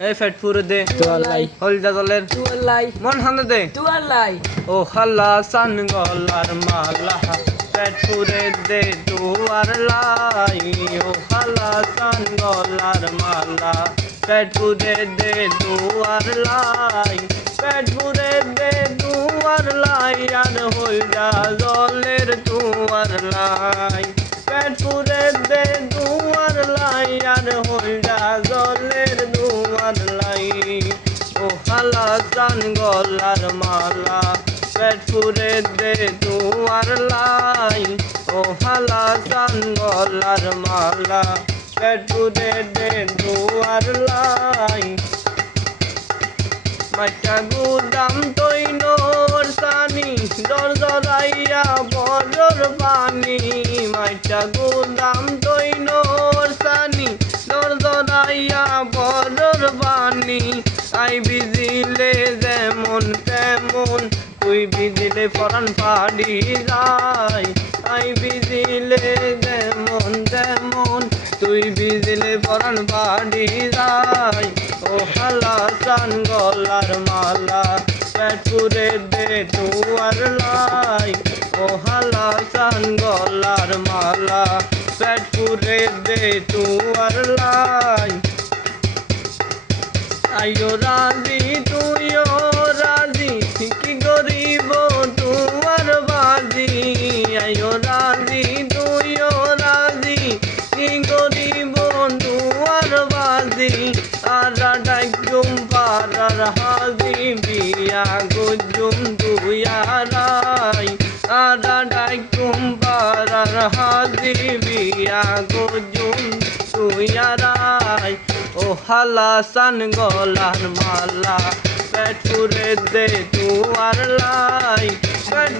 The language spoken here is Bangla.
এই ফেট পুরে দে তুয়ালাই হলদা জলের তুয়ালাই মন হান্দে দে তুয়ালাই ও হালা সান গলার মালা ফেট পুরে দে দুয়ার লাই ও হালা সান গলার মালা ফেট পুরে দে দুয়ার লাই ফেট পুরে দে দুয়ার লাই আর হলদা জলের দুয়ার লাই পেট পুরে দে দুয়ার লাই আর হলদা জলের দুয়ার লাই ও হালা সান গলার মালা পেট পুরে দে দুয়ার লাই ও হালা সান গলার মালা পেট পুরে দে দুয়ার লাই মাইটা গুদাম তৈনোর সানি দর দরাইয়া বড়র পানি মাইটা গুদাম তৈনোর সানি দর দরাইয়া বড়র পানি আই বিজিলে যেমন তেমন তুই বিজিলে পরান পাড়ি যাই আই বিজিলে যেমন তেমন তুই বিজিলে পরান পাড়ি যাই ও হালা সান গলার মালা পেট পুরে দে দুয়ার লাই ও হালা সান গলার মালা পেট পুরে দে দুয়ার লাই আইও রাজি তুইও রাজি কি গরিব তোমার বাজি আইও রাজি তুইও রাজি কি গরিব তোমার বাজি আর ডাইকুম পারার হাজি বিয়া গুজুম দুয়ারাই আর ডাইকুম পারার হাজি বিয়া গুজুম দুয়ারাই ও হালা সান গলার মালা পেট পুরে দে দুয়ার লাই পেট